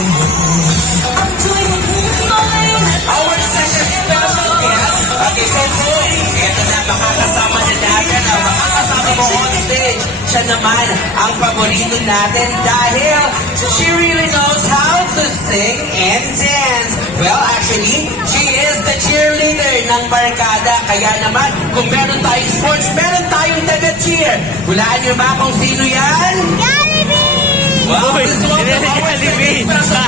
Our second special guest. Okay, so ito na, makakasama na natin ang makakasama mo on stage. Siya naman ang paborito natin dahil she really knows how to sing and dance. Well, actually, she is the cheerleader ng barkada. Kaya naman, kung meron tayong sports, meron tayong taga-cheer. Hulaan niyo ba kung sino yan? Jollibee! Wow, Uy, this one of our Jollibee. special